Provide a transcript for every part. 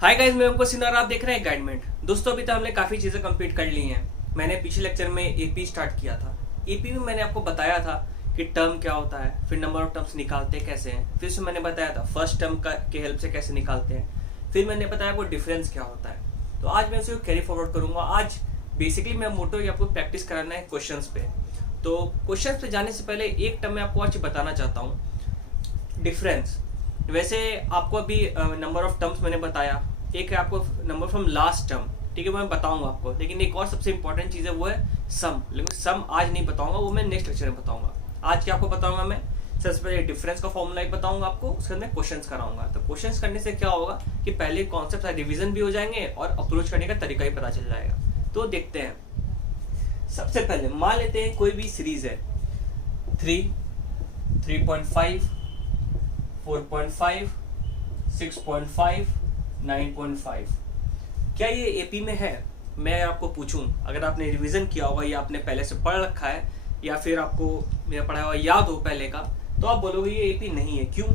Hi guys, मैं आपको सिन्हा और आप देख रहे हैं गाइडमेंट। दोस्तों, अभी तक हमने काफ़ी चीज़ें कंप्लीट कर ली हैं। मैंने पिछले लेक्चर में एपी स्टार्ट किया था। एपी में मैंने आपको बताया था कि टर्म क्या होता है, फिर नंबर ऑफ टर्म्स निकालते कैसे हैं, फिर से मैंने बताया था फर्स्ट टर्म का के हेल्प से कैसे निकालते हैं, फिर मैंने बताया आपको डिफरेंस क्या होता है। तो आज मैं उसे कैरी फॉरवर्ड करूंगा। आज बेसिकली मैं मोटो ही आपको प्रैक्टिस कराना है क्वेश्चंस पे। तो क्वेश्चंस पे जाने से पहले एक टर्म मैं आपको आज बताना चाहता हूँ, डिफरेंस। वैसे आपको अभी नंबर ऑफ टर्म्स मैंने बताया, एक है आपको नंबर फ्रॉम लास्ट टर्म, ठीक है, वो मैं बताऊंगा आपको। लेकिन एक और सबसे इंपॉर्टेंट चीज़ है, वो है सम। लेकिन सम आज नहीं बताऊंगा, वो मैं नेक्स्ट लेक्चर में बताऊंगा। आज क्या आपको बताऊंगा मैं, सबसे पहले डिफरेंस का फॉर्मूला एक बताऊंगा आपको, उसके अंदर क्वेश्चंस कराऊंगा। तो क्वेश्चंस करने से क्या होगा कि पहले कॉन्सेप्ट रिविजन भी हो जाएंगे और अप्रोच करने का तरीका ही पता चल जाएगा। तो देखते हैं। सबसे पहले मान लेते हैं कोई भी सीरीज है 3, 3.5, 4.5, 6.5, 9.5। क्या ये एपी में है? मैं आपको पूछूं, अगर आपने रिवीजन किया होगा या आपने पहले से पढ़ रखा है या फिर आपको मेरा पढ़ा हुआ याद हो पहले का, तो आप बोलोगे ये एपी नहीं है। क्यों?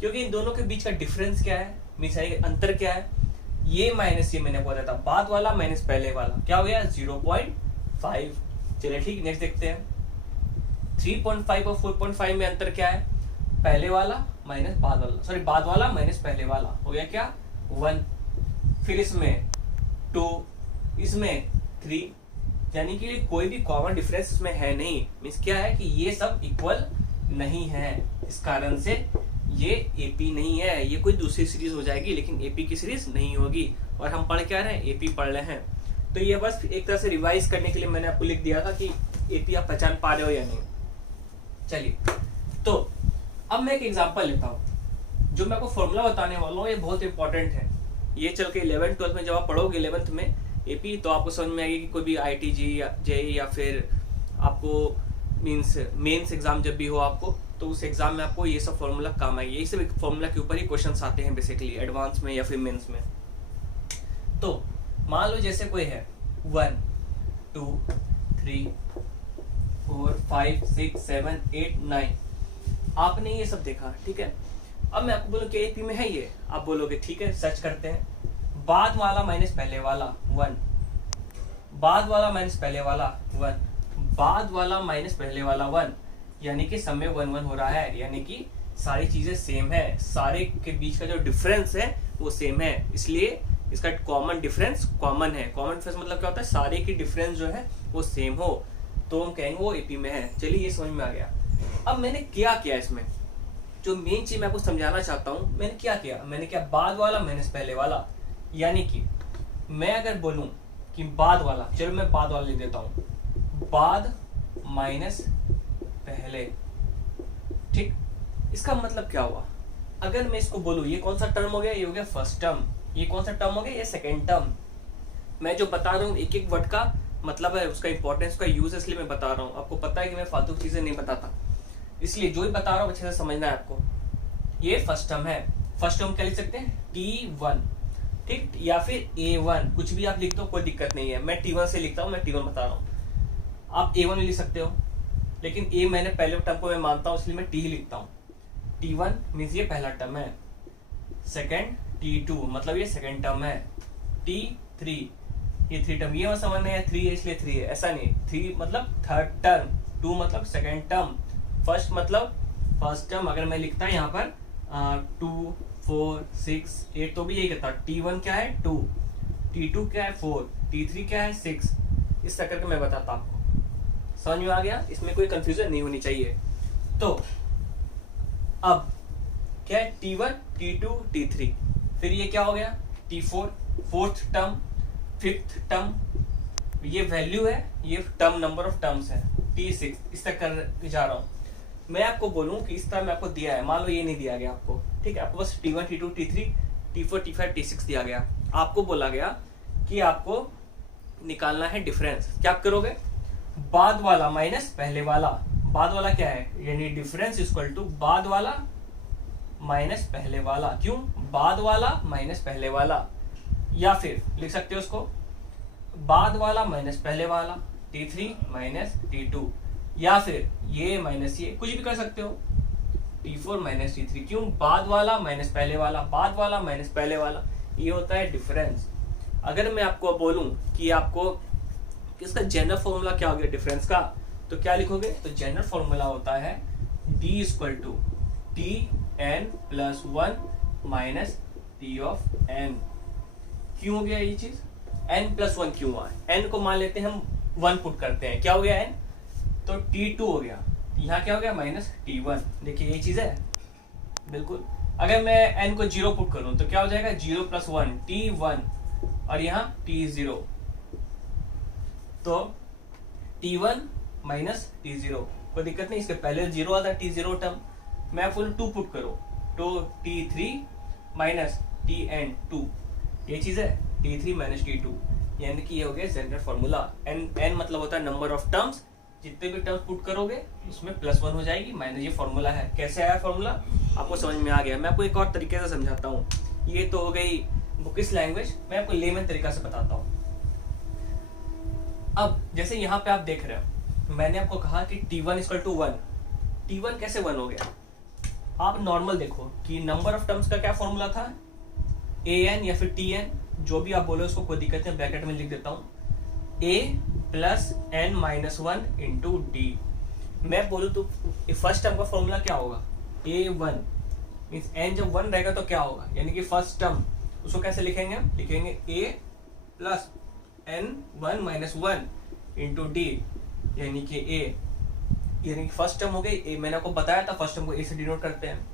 क्योंकि इन दोनों के बीच का डिफरेंस क्या है, मीन्स अंतर क्या है। ये माइनस ये मैंने बताया था, बाद वाला माइनस पहले वाला, क्या हो गया 0.5। चलिए ठीक, नेक्स्ट देखते हैं। 3.5 और 4.5 में अंतर क्या है, पहले वाला माइनस बाद वाला, सॉरी बाद वाला माइनस पहले वाला, हो गया क्या 1। फिर इसमें 2, इसमें 3, यानी कि कोई भी कॉमन डिफरेंस इसमें है नहीं। मीन्स क्या है कि ये सब इक्वल नहीं है, इस कारण से ये एपी नहीं है। ये कोई दूसरी सीरीज हो जाएगी लेकिन एपी की सीरीज नहीं होगी। और हम पढ़ क्या रहे हैं, एपी पढ़ रहे हैं। तो ये बस एक तरह से रिवाइज करने के लिए मैंने आपको लिख दिया था कि एपी आप पहचान पा रहे हो या नहीं। चलिए, तो अब मैं एक एग्जांपल लेता हूँ। जो मैं आपको फॉर्मूला बताने वाला हूँ ये बहुत इंपॉर्टेंट है। ये चल के 11th 12th में जब आप पढ़ोगे 11th में एपी, तो आपको समझ में आएगी कि कोई भी आईटीजी या जेई या फिर आपको मीन्स मेंस एग्जाम जब भी हो आपको, तो उस एग्जाम में आपको ये सब फॉर्मूला काम आएगी। यही सब फॉर्मूला के ऊपर ही क्वेश्चंस आते हैं बेसिकली एडवांस में या फिर मेंस में। तो मान लो जैसे कोई है 1, 2, 3, 4, 5, 6, 7, 8, 9। आपने ये सब देखा, ठीक है। अब मैं आपको बोलूं कि एपी में है ये, आप बोलोगे ठीक है, सर्च करते हैं। बाद वाला माइनस पहले वाला 1, बाद वाला माइनस पहले वाला 1, बाद वाला माइनस पहले वाला 1, यानी कि सब में 1 1 हो रहा है, यानी कि सारी चीजें सेम है, सारे के बीच का जो डिफरेंस है वो सेम है। इसलिए इसका कॉमन डिफरेंस कॉमन है। कॉमन डिफरेंस मतलब क्या होता है, सारे की डिफरेंस जो है वो सेम हो, तो हम कहेंगे वो एपी में है। चलिए, ये समझ में आ गया। अब मैंने क्या किया, इसमें जो मेन चीज मैं आपको समझाना चाहता हूं, मैंने क्या किया, मैंने क्या बाद वाला माइनस पहले वाला, यानी कि मैं अगर बोलूं कि बाद वाला, चलो मैं बाद वाला लिख देता हूं, बाद माइनस पहले, ठीक। इसका मतलब क्या हुआ, अगर मैं इसको बोलूं ये कौन सा टर्म हो गया, ये हो गया फर्स्ट टर्म। ये कौन सा टर्म हो गया, ये सेकेंड टर्म। मैं जो बता रहा हूँ एक एक वर्ड का मतलब है, उसका इंपॉर्टेंस, उसका यूज, इसलिए मैं बता रहा हूँ। आपको पता है कि मैं फालतू चीजें नहीं बताता, इसलिए जो भी बता रहा हूँ अच्छे से समझना है आपको। ये फर्स्ट टर्म है। फर्स्ट टर्म क्या लिख सकते हैं, T1, ठीक, या फिर A1, कुछ भी आप लिख दो, कोई दिक्कत नहीं है। मैं T1 से लिखता हूँ, मैं T1 बता रहा हूँ। आप A1 लिख सकते हो, लेकिन A मैंने पहले टर्म को मैं मानता हूँ, इसलिए मैं T लिखता हूँ। T1 मीन्स ये पहला टर्म है, सेकेंड T2 मतलब ये सेकेंड टर्म है, T3 ये 3 टर्म। ये मत समझना है 3 है इसलिए 3 है, ऐसा नहीं। 3 मतलब थर्ड टर्म, 2 मतलब सेकेंड टर्म, फर्स्ट मतलब फर्स्ट टर्म। अगर मैं लिखता यहाँ पर 2, 4, 6, 8, तो भी यही कहता। T1 क्या है 2, T2 क्या है 4, T3 क्या है 6। इस तरह करके मैं बताता आपको। समझ में आ गया? इसमें कोई कंफ्यूजन नहीं होनी चाहिए। तो अब क्या है, T1, T2, T3, फिर ये क्या हो गया T4, fourth term, fifth term, ये वैल्यू है, ये टर्म नंबर ऑफ टर्म्स है, T6। इस तक कर जा रहा हूं। मैं आपको बोलूं कि इस तरह मैं आपको दिया है, मान लो ये नहीं दिया गया आपको, ठीक है, आपको बस T1, T2, T3, T4, T5, T6 दिया गया। आपको बोला गया कि आपको निकालना है डिफरेंस। क्या आप करोगे, बाद वाला माइनस पहले वाला, बाद वाला क्या है, यानी डिफरेंस इक्वल टू बाद वाला माइनस पहले वाला। क्यों, बाद वाला माइनस पहले वाला, या फिर लिख सकते हो उसको बाद वाला माइनस पहले वाला, T3 माइनस T2, या फिर ये माइनस ये, कुछ भी कर सकते हो, T4 माइनस T3। क्यों, बाद वाला माइनस पहले वाला, बाद वाला माइनस पहले वाला, ये होता है डिफरेंस। अगर मैं आपको बोलूं कि आपको इसका जनरल फॉर्मूला क्या हो गया डिफरेंस का, तो क्या लिखोगे? तो जनरल फॉर्मूला होता है d equal to T N plus one minus T of N. क्यों हो गया ये चीज? n प्लस वन क्यों हुआ? n को मान लेते हैं हम 1 पुट करते हैं, क्या हो गया n? तो t2 हो गया, यहाँ क्या हो गया? Minus t1। देखिए ये चीज है बिल्कुल। अगर मैं n को 0 पुट करूं तो क्या हो जाएगा? 0 प्लस 1 t1 और यहाँ t0, तो t1 माइनस t0, कोई दिक्कत नहीं। इसके पहले 0 आता t0 टर्म, मैं आपको 2 पुट करूं तो t3 माइनस tn2, ये चीज है t3 माइनस t2, यानी कि ये हो गया जनरल फॉर्मूला। n मतलब होता है नंबर ऑफ टर्म्स, जितने भी टर्म्स पुट करोगे उसमें प्लस 1 हो जाएगी माइनस, ये फॉर्मूला है। कैसे आया फॉर्मूला? आपको समझ में आ गया। मैं आपको एक और तरीके से समझाता हूँ। ये तो हो गई बुकिश लैंग्वेज, मैं आपको लेमन तरीका से बताता हूँ। अब जैसे यहाँ पे आप देख रहे हो, मैंने आपको कहा कि t1 इक्वल टू 1। t1 कैसे 1 हो गया? आप नॉर्मल देखो कि नंबर ऑफ टर्म्स का क्या फॉर्मूला था? an या फिर tn, जो भी आप बोलो उसको कोई दिक्कत नहीं, ब्रैकेट में लिख देता हूँ, a plus n minus 1 into d. मैं बोलूँ तो फर्स्ट टर्म का फॉर्मूला क्या होगा? a1 मीन्स n जब 1 रहेगा तो क्या होगा? यानी कि फर्स्ट टर्म, उसको कैसे लिखेंगे हम? लिखेंगे a plus n 1 minus 1 into d, यानी कि a, यानी कि फर्स्ट टर्म हो गई। मैंने आपको बताया था फर्स्ट टर्म को a से डिनोट करते हैं।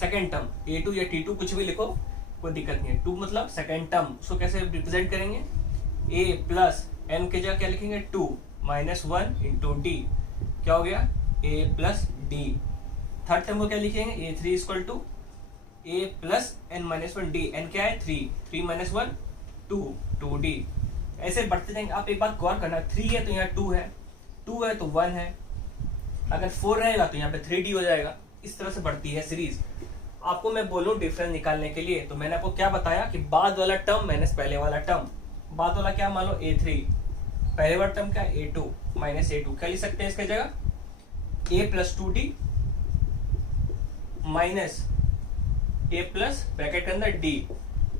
सेकेंड टर्म a2 या t2 कुछ भी लिखो, कोई दिक्कत नहीं है। 2 मतलब सेकेंड टर्म, उसको कैसे रिप्रेजेंट करेंगे? a प्लस n के जगह क्या लिखेंगे? 2 माइनस 1 इंटू डी, क्या हो गया? a plus D. Third term को क्या लिखेंगे? a3 equal to a plus n minus 1 डी। n क्या है? 3 माइनस 1 2d। ऐसे बढ़ते जाएंगे। आप एक बात गौर करना, 3 है तो यहाँ 2 है, 2 है तो 1 है, अगर 4 रहेगा तो यहाँ पे 3d हो जाएगा। इस तरह से बढ़ती है सीरीज। आपको मैं बोलूं डिफरेंस निकालने के लिए, तो मैंने आपको क्या बताया कि बाद वाला टर्म माइनस पहले वाला टर्म। बाद वाला क्या मान लो? a3, पहले वाला टर्म क्या? a2 minus a2। क्या लिख सकते हैं इसके जगह? a plus 2d minus a plus bracket के अंदर d,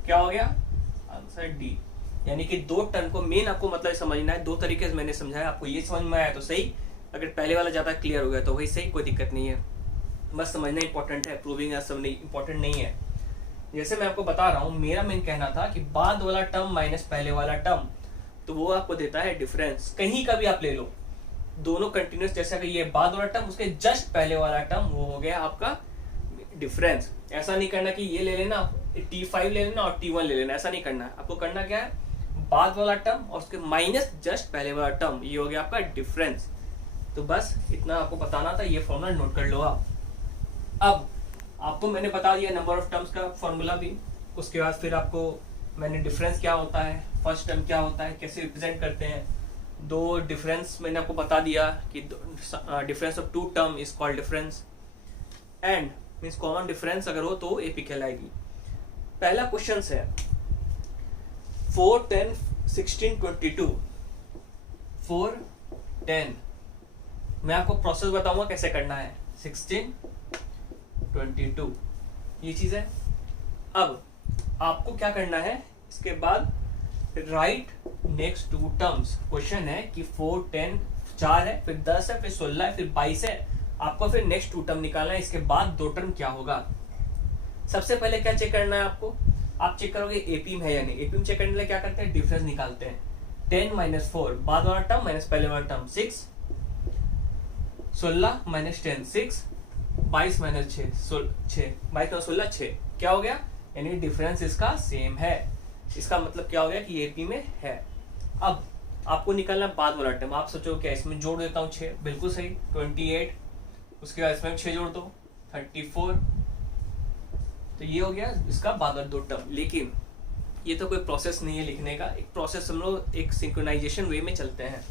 क्या हो गया? Answer d। यानी कि दो टर्म को मेन आपको मतलब समझना है। 2 तरीके से मैंने समझाया, आपको ये समझ में आया तो सही, अगर पहले वाला ज्यादा क्लियर हो गया तो वही सही, कोई दिक्कत नहीं है। बस समझना इंपॉर्टेंट है, प्रूविंग या समझना इंपॉर्टेंट नहीं है। जैसे मैं आपको बता रहा हूँ, मेरा मेन कहना था कि बाद वाला टर्म माइनस पहले वाला टर्म, तो वो आपको देता है डिफरेंस। कहीं का भी आप ले लो, दोनों कंटिन्यूस, जैसा कि ये बाद वाला टर्म, उसके जस्ट पहले वाला टर्म, वो हो गया आपका डिफरेंस। ऐसा नहीं करना कि ये ले लेना t5 ले लेना और t1 ले लेना, ऐसा नहीं करना है। आपको करना क्या है? बाद वाला टर्म और उसके माइनस जस्ट पहले वाला टर्म, ये हो गया आपका डिफरेंस। तो बस इतना आपको बताना था, ये फॉर्मूला नोट कर लो आप। अब आपको मैंने बता दिया नंबर ऑफ टर्म्स का फॉर्मूला भी, उसके बाद फिर आपको मैंने डिफरेंस क्या होता है, फर्स्ट टर्म क्या होता है, कैसे रिप्रेजेंट करते हैं। 2 डिफरेंस मैंने आपको बता दिया कि difference of 2 term is called difference, and means common difference अगर हो तो एपी कहलाएगी। पहला क्वेश्चन है 4, 10, 16, 22। 4, 10, मैं आपको प्रोसेस बताऊंगा कैसे करना है। 16, 22, ये चीज है। अब आपको क्या करना है, इसके बाद राइट नेक्स्ट 2 टर्म्स। क्वेश्चन है कि 4, 10, 4 है, फिर 10 है, फिर 16 है, फिर 22 है। आपको फिर नेक्स्ट 2 टर्म निकालना है, इसके बाद 2 टर्म क्या होगा। सबसे पहले क्या चेक करना है आपको? आप चेक करोगे एपी में है या नहीं। एपी में चेक करने के लिए क्या करते हैं? डिफरेंस निकालते हैं। 10 माइनस 4 बाद वाला टर्म माइनस पहले वाला टर्म 6, 16 माइनस 10 6, 22 माइनस 6 6, 22 माइनस 16 6, क्या हो गया? यानी डिफरेंस इसका सेम है। इसका मतलब क्या हो गया कि एपी में है। अब आपको निकालना बाद वाला टर्म। आप सोचो क्या इसमें जोड़ देता हूँ 6, बिल्कुल सही, 28, उसके बाद इसमें 6 जोड़ दो 34, तो ये हो गया इसका बाद वाला 2 टर्म। लेकिन ये तो कोई प्रोसेस नहीं है लिखने का, एक प्रोसेस हम लोग एक सिंक्रोनाइजेशन वे में चलते हैं।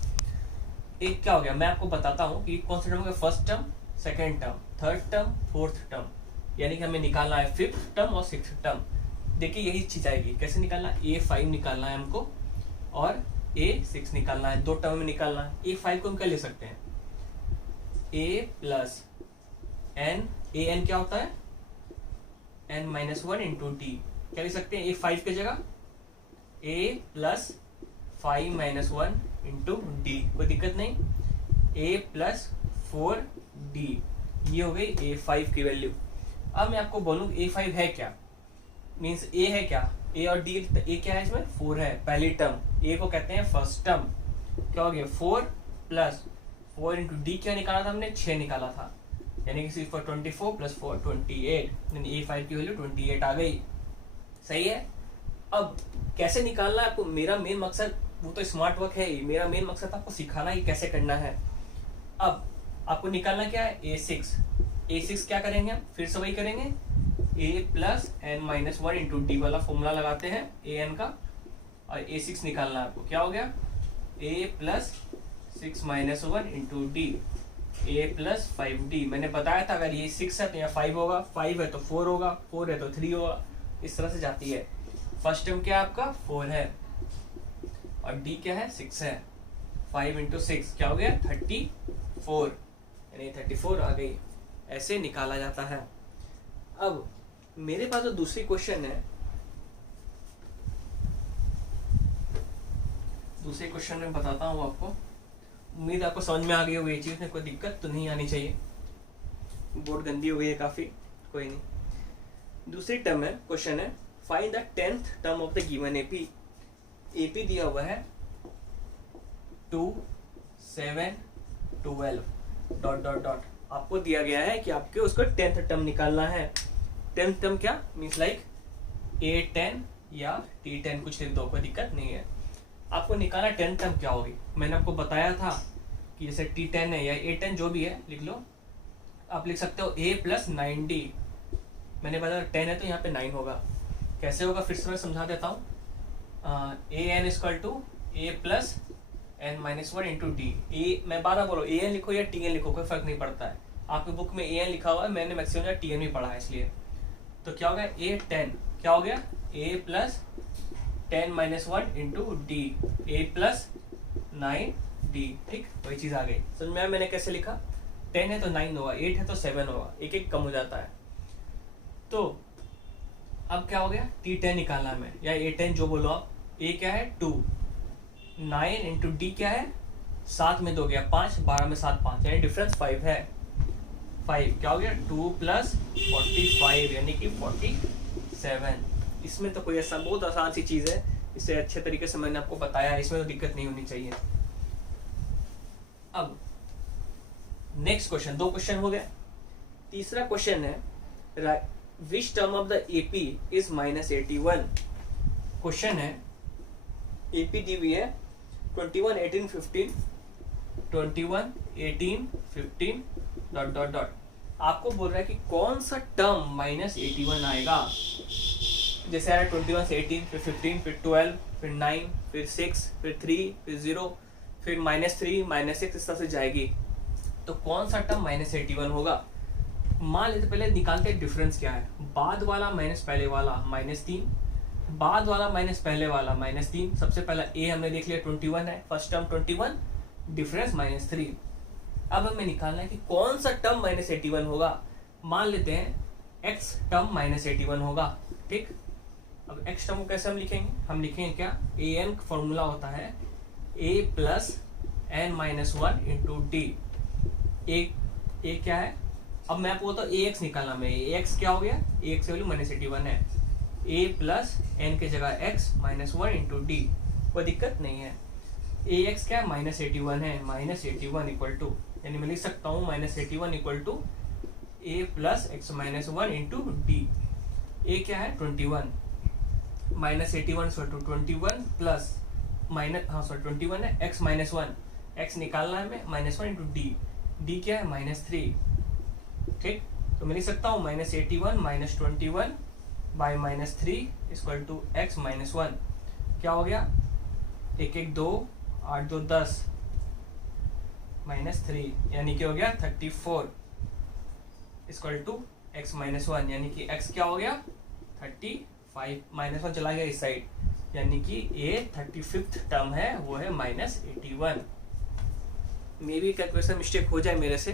एक क्या हो गया मैं आपको बताता हूँ कि कौन सा टर्म होगा, first term, second term, third term, fourth term, यानी कि हमें निकालना है फिफ्थ टर्म और सिक्स्थ टर्म। देखिए यही चीज आएगी, कैसे निकालना है, A5 निकालना है हमको और A6 निकालना है, 2 टर्म में निकालना है। A5 को हम क्या ले सकते हैं, A plus N, A N क्या होता है, n माइनस 1 इंटू टी, क्या लिख सकते हैं, ए 5 की जगह ए प्लस 5 माइनस 1 इंटू डी, कोई दिक्कत नहीं, ए प्लस 4 डी, ये हो गई ए 5 की वैल्यू। अब मैं आपको बोलूँ ए 5 है क्या, मीन्स ए है क्या, ए और डी, ए क्या है इसमें 4 है, पहली टर्म, ए को कहते हैं फर्स्ट टर्म, क्या हो गया 4 प्लस 4 इंटू डी क्या निकाला था हमने, 6 निकाला था, यानी कि सिर्फ 24 प्लस 4 28, यानी ए 5 की वैल्यू 28 आ गई। सही है। अब कैसे निकालना है आपको, मेरा मेन मकसद वो तो स्मार्ट वर्क है ही, मेरा मेन मकसद आपको सिखाना ही कैसे करना है। अब आपको निकालना क्या है, ए6 क्या करेंगे हम, फिर से वही करेंगे, a plus n minus 1 into d वाला फॉर्मूला लगाते हैं ए एन का, और ए6 निकालना है आपको, क्या हो गया a plus 6 minus 1 into d, A plus 5d। मैंने बताया था अगर ये 6 है तो यहाँ 5 होगा, 5 है तो 4 होगा, 4 है तो 3 होगा, इस तरह से जाती है। फर्स्ट टर्म क्या है आपका 4 है और डी क्या है 6 है, 5 इंटू 6 क्या हो गया 34, यानी 34 आ गई। ऐसे निकाला जाता है। अब मेरे पास जो दूसरी क्वेश्चन है, दूसरे क्वेश्चन में बताता हूँ आपको, उम्मीद आपको समझ में आ गई होगी ये चीज में, कोई दिक्कत तो नहीं आनी चाहिए, बोर्ड गंदी हो गई है काफी, कोई नहीं। दूसरी टर्म है, क्वेश्चन है find the 10th term of the given AP. AP दिया हुआ है 2 7 12 डॉट डॉट डॉट, आपको दिया गया है कि आपको उसको 10th टर्म निकालना है। 10th टर्म क्या मीन्स लाइक A10 या T10 कुछ लिख दो, कोई दिक्कत नहीं है। आपको निकालना 10th टर्म क्या होगी, मैंने आपको बताया था कि जैसे T10 है या A10 जो भी है लिख लो, आप लिख सकते हो A प्लस 9D, मैंने बताया 10 है तो यहाँ पे 9 होगा। कैसे होगा फिर से मैं समझा देता हूँ, AN equal to A plus n minus 1 into d. A मैं बारह बोलो AN लिखो या TN लिखो कोई फर्क नहीं पड़ता है, आपकी बुक में AN लिखा हुआ है, मैंने मैक्सिमम TN भी पढ़ा है इसलिए। तो क्या हो गया A10, क्या हो गया A plus 10 minus 1 into D, A plus 9D, ठीक वही चीज आ गई। समझ में आया मैंने कैसे लिखा, 10 है तो 9 होगा, 8 है तो 7 होगा, एक एक कम हो जाता है। तो अब क्या हो गया T10 निकालना है, या A10 जो बोलो आप। A क्या है 2, 9 इंटू डी क्या है 7 में 2 गया 5, 12 में 7 5, यानी डिफरेंस 5 है। 5 क्या हो गया 2 प्लस 45 यानी कि 47। इसमें तो कोई ऐसा बहुत आसान सी चीज है, इसे अच्छे तरीके से मैंने आपको बताया, इसमें तो दिक्कत नहीं होनी चाहिए। अब नेक्स्ट क्वेश्चन, 2 क्वेश्चन हो गया। तीसरा क्वेश्चन है which term of the AP is minus 81। Question है एपी दी हुई है 21 18 15 21 18 15 डॉट डॉट डॉट, आपको बोल रहा है कि कौन सा टर्म माइनस 81 आएगा। जैसे आ रहा है 21 से 18, फिर 15, फिर 12, फिर 9, फिर 6, फिर 3, फिर 0, फिर -3 -6 इस तरह से जाएगी। तो कौन सा टर्म माइनस 81 होगा। मान लेते पहले निकालते हैं डिफरेंस क्या है, बाद वाला माइनस पहले वाला -3, बाद वाला माइनस पहले वाला -3। सबसे पहला ए हमने देख लिया 21 है, फर्स्ट टर्म 21, डिफरेंस -3। अब हमें निकालना है कि कौन सा टर्म -81 होगा। मान लेते हैं x टर्म -81 होगा, ठीक। अब x टर्म को कैसे हम लिखेंगे, हम लिखेंगे क्या, an फॉर्मूला होता है a plus n minus 1 into d. A क्या है, अब मैं आपको तो ax निकालना में, ax क्या हो गया, ax की वैल्यू -81 है, a प्लस n की जगह x माइनस 1 इंटू डी, कोई दिक्कत नहीं है। ax क्या है -81 है, -81 इक्वल टू, यानी मैं लिख सकता हूँ -81 equal to a plus x minus 1 into D. a क्या है 21, -81 टू 21 प्लस -21 है x माइनस 1, x निकालना है हमें -1 इंटू डी, डी क्या है -3, ठीक। तो मैं लिख सकता हूँ -81 -21 by -3 equal to x minus 1, क्या हो गया 1 1 2 8 2 10 -3, यानी कि हो गया 34 इक्वल टू x माइनस 1, यानी कि x क्या हो गया 35, -1 चला गया इस साइड, यानी कि ये 35th टर्म है वो है -81। मे भी कैलकुलेशन मिस्टेक हो जाए मेरे से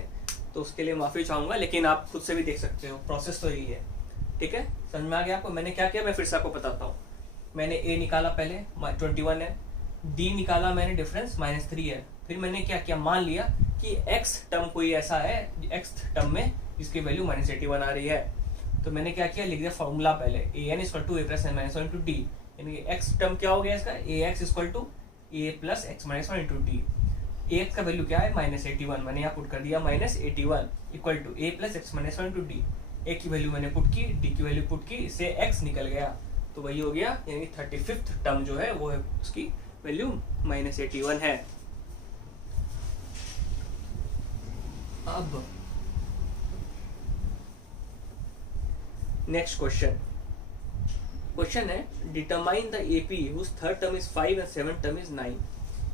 तो उसके लिए माफ़ी चाहूँगा, लेकिन आप खुद से भी देख सकते हो, प्रोसेस तो यही है। ठीक है, समझ में आ गया आपको? मैंने क्या किया, मैं फिर से आपको बताता हूँ। मैंने ए निकाला पहले 21 है, डी निकाला मैंने, डिफरेंस -3 है। फिर मैंने क्या किया, मान लिया कि एक्स टर्म कोई ऐसा है, एक्स टर्म में जिसकी वैल्यू -81 आ रही है। तो मैंने क्या किया, लिख दिया फॉर्मूला पहले, a n equal to a plus n minus one into d, यानी कि एक्स टर्म क्या हो गया इसका, a x equal to a plus x minus one into d. A x का वैल्यू क्या है, -81, मैंने यहाँ पुट कर दिया -81 equal to a plus x minus one into d. A की वैल्यू मैंने पुट की, डी की वैल्यू पुट की, इससे एक्स निकल गया, तो वही हो गया, यानी 35th टर्म जो है वो है उसकी वैल्यू -81 है। अब नेक्स्ट क्वेश्चन है, determine the AP whose third term is 5 and seven term is 9।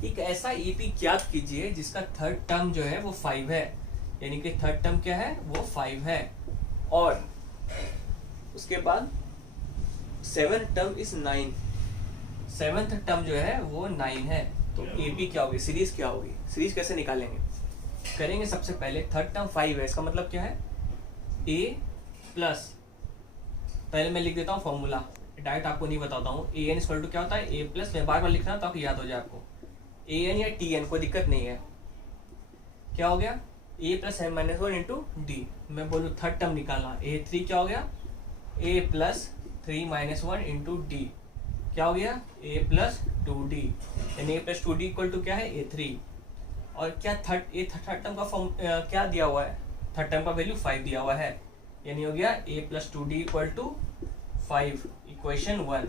एक ऐसा एपी ज्ञात कीजिए जिसका थर्ड टर्म जो है वो 5 है, यानी कि थर्ड टर्म क्या है, वो 5 है, और उसके बाद seven term is 9, seventh term जो है वो 9 है। तो एपी क्या होगी, सीरीज क्या होगी, सीरीज कैसे निकालेंगे, करेंगे सबसे पहले थर्ड टर्म 5 है, इसका मतलब क्या है, ए प्लस, पहले मैं लिख देता हूँ फॉर्मूला, डायरेक्ट आपको नहीं बताता हूँ। ए एन इक्वल टू क्या होता है, ए प्लस, मैं बार बार लिख रहा हूँ ताकि याद हो जाए आपको, ए एन या टी एन, कोई दिक्कत नहीं है। क्या हो गया, a plus n minus one into d. मैं बोलूँ थर्ड टर्म निकालना, ए थ्री क्या हो गया, a plus 3 minus one into d, क्या हो गया, ए प्लस 2d, यानी ए प्लस 2d इक्वल टू क्या है, ए थ्री। और क्या थर्ड टर्म का फॉर्म क्या दिया हुआ है, थर्ड टर्म का वैल्यू 5 दिया हुआ है, यानी हो गया a plus 2d equal to 5, equation 1।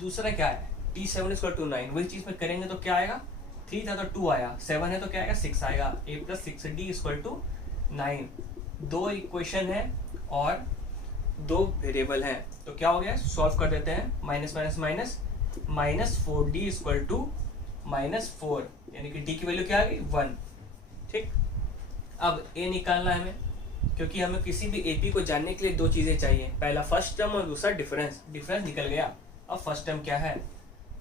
दूसरा क्या है, t7 इक्वल टू 9, वही चीज में करेंगे तो क्या आएगा, 3 था तो 2 आया, 7 है तो क्या आएगा, 6 आएगा, ए प्लस 6d इक्वल टू 9। दो इक्वेशन है और दो वेरिएबल हैं, तो क्या हो गया, सॉल्व कर देते हैं, minus minus minus, -4d equal to -4, यानी कि d की वैल्यू क्या आ गई, 1। ठीक, अब a निकालना है हमें, क्योंकि हमें किसी भी एपी को जानने के लिए दो चीजें चाहिए, पहला फर्स्ट टर्म और दूसरा डिफरेंस। डिफरेंस निकल गया, अब फर्स्ट टर्म क्या है,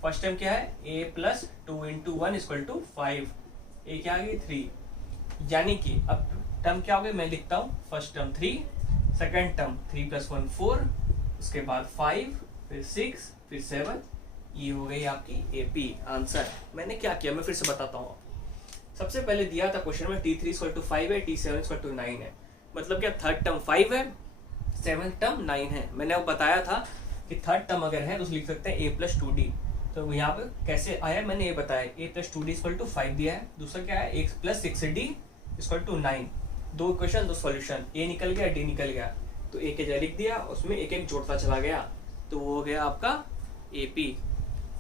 फर्स्ट टर्म क्या है, a plus 2 into 1 equal to 5, A क्या आ गई 3, यानी कि अब टर्म क्या हो गया, मैं लिखता हूँ first term 3, second term 3 plus 1 4, उसके बाद 5, फिर 6, फिर 7, ये हो गई आपकी एपी आंसर। मैंने क्या किया, मैं फिर से बताता हूँ। सबसे पहले दिया था क्वेश्चन में t3 इक्वल टू 5 है, t7 इक्वल टू 9 है, मतलब क्या थर्ड टर्म 5 है, सेवन टर्म 9 है। मैंने वो बताया था कि थर्ड टर्म अगर है तो लिख सकते हैं ए प्लस 2d, तो यहाँ पे कैसे आया मैंने ये बताया, ए प्लस 2d इक्वल टू 5 दिया है, दूसरा क्या है, ए प्लस 6d इक्वल टू 9, दो इक्वेशन दो सॉल्यूशन, ए निकल गया, डी निकल गया, तो ए के जगह लिख दिया, उसमें एक एक जोड़ता चला गया, तो वो हो गया आपका एपी।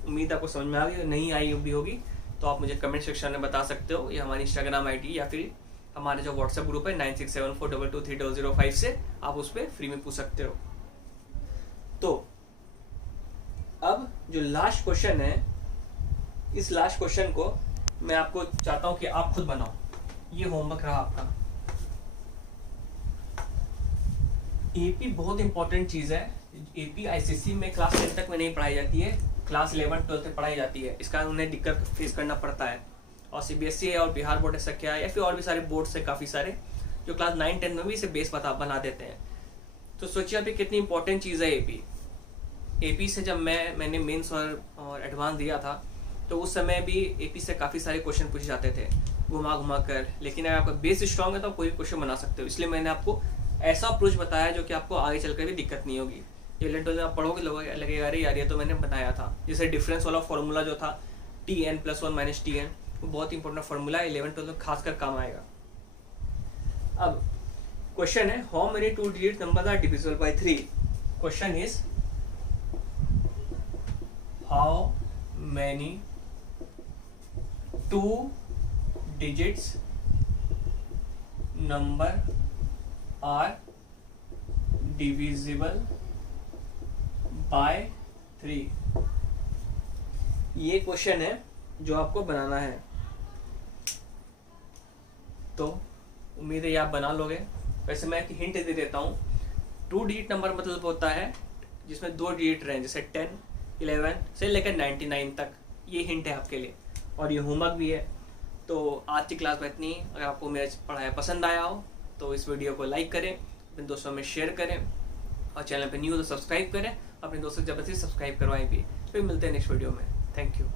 उम्मीद आपको समझ में आ गई, नहीं आई भी होगी तो आप मुझे कमेंट सेक्शन में बता सकते हो, या हमारी इंस्टाग्राम आईडी या फिर हमारे जो व्हाट्सएप ग्रुप है 9674223005 से आप उस पर फ्री में पूछ सकते हो। तो अब जो लास्ट क्वेश्चन है, इस लास्ट क्वेश्चन को मैं आपको चाहता हूं कि आप खुद बनाओ, ये होमवर्क रहा आपका। एपी बहुत इंपॉर्टेंट चीज है, एपी आईसीएसई में क्लास 10 तक में नहीं पढ़ाई जाती है, क्लास 11 12 तक पढ़ाई जाती है, इसका उन्हें दिक्कत फेस करना पड़ता है। और सीबीएसई है और बिहार बोर्ड ऐसा क्या है, या फिर और भी सारे बोर्ड से काफ़ी सारे जो क्लास 9 10 में भी इसे बेस बना देते हैं। तो सोचिए अभी कितनी इंपॉर्टेंट चीज़ है एपी। एपी से जब मैंने मेंस और एडवांस दिया था तो उस समय भी एपी से काफ़ी सारे क्वेश्चन पूछे जाते थे घुमा घुमा कर, लेकिन अगर आपका बेस स्ट्रांग है तो आप कोई क्वेश्चन बना सकते हो। इसलिए मैंने आपको ऐसा अप्रोच बताया जो कि आपको आगे चलकर भी दिक्कत नहीं होगी। ये लेंटो में आप पढ़ोगे लगेगा अरे यार ये तो मैंने बनाया था। जैसे डिफरेंस वाला फॉर्मूला जो था tn + 1 - tn, वो बहुत इंपॉर्टेंट फॉर्मूला है, 11 12 में खासकर काम आएगा। अब क्वेश्चन है, how many 2 digit numbers are divisible by 3। Question is how many 2 digits number are divisible by 3। ये क्वेश्चन है जो आपको बनाना है, तो उम्मीद है ये आप बना लोगे। वैसे मैं एक हिंट दे देता हूँ, 2 डिजिट नंबर मतलब होता है जिसमें 2 डिजिट रहें, जैसे 10 11 से लेकर 99 तक। ये हिंट है आपके लिए और ये होमवर्क भी है। तो आज की क्लास में इतनी। अगर आपको मेरा पढ़ाया पसंद आया हो तो इस वीडियो को लाइक करें, अपने दोस्तों में शेयर करें और चैनल पे न्यू हो तो सब्सक्राइब करें, अपने दोस्तों जबरदस्ती सब्सक्राइब करवाएं भी। फिर मिलते हैं नेक्स्ट वीडियो में। Thank you.